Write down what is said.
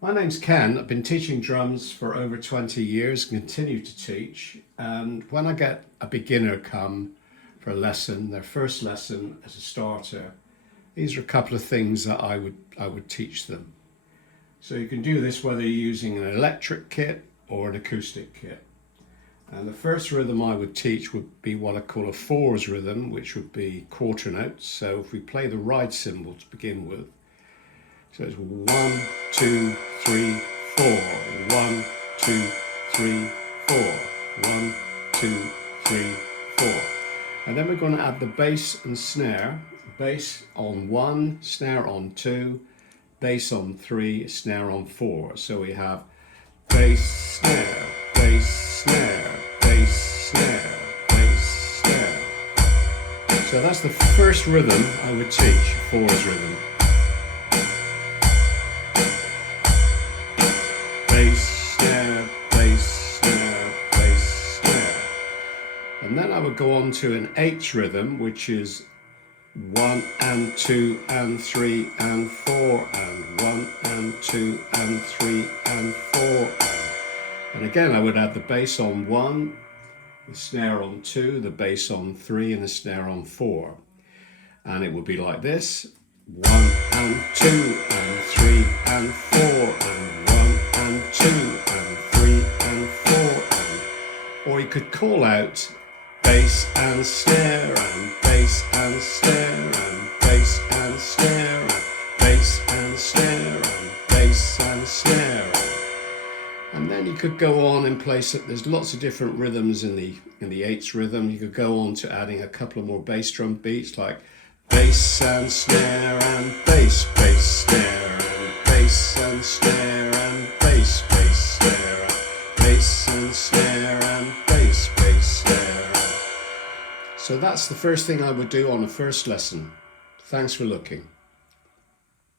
My name's Ken. I've been teaching drums for over 20 years, continue to teach. And when I get a beginner come for a lesson, their first lesson as a starter, these are a couple of things that I would teach them. So you can do this whether you're using an electric kit or an acoustic kit. And the first rhythm I would teach would be what I call a fours rhythm, which would be quarter notes. So if we play the ride cymbal to begin with, so it's 1, 2, 3, 4. 1, 2, 3, 4. 1, 2, 3, 4. And then we're going to add the bass and snare. Bass on 1, snare on 2, bass on 3, snare on 4. So we have bass, snare, bass, snare, bass, snare, bass, snare. So that's the first rhythm I would teach, fours rhythm. Bass, snare, bass, snare, bass, snare. And then I would go on to an eighth rhythm, which is 1 and 2 and 3 and 4 and 1 and 2 and 3 and 4 and again I would add the bass on 1, the snare on 2, the bass on 3 and the snare on 4. And it would be like this: 1 and 2 and 3 and 4 and 1 and 2 and 3 and 4 and... Or you could call out bass and snare and bass and snare and bass and snare and bass and snare and bass and snare. And then you could go on and place it. There's lots of different rhythms in the eighth rhythm. You could go on to adding a couple of more bass drum beats like bass and snare and bass, bass, snare and bass and snare and bass, bass, snare and bass and snare and bass, bass, snare. So that's the first thing I would do on the first lesson. Thanks for looking.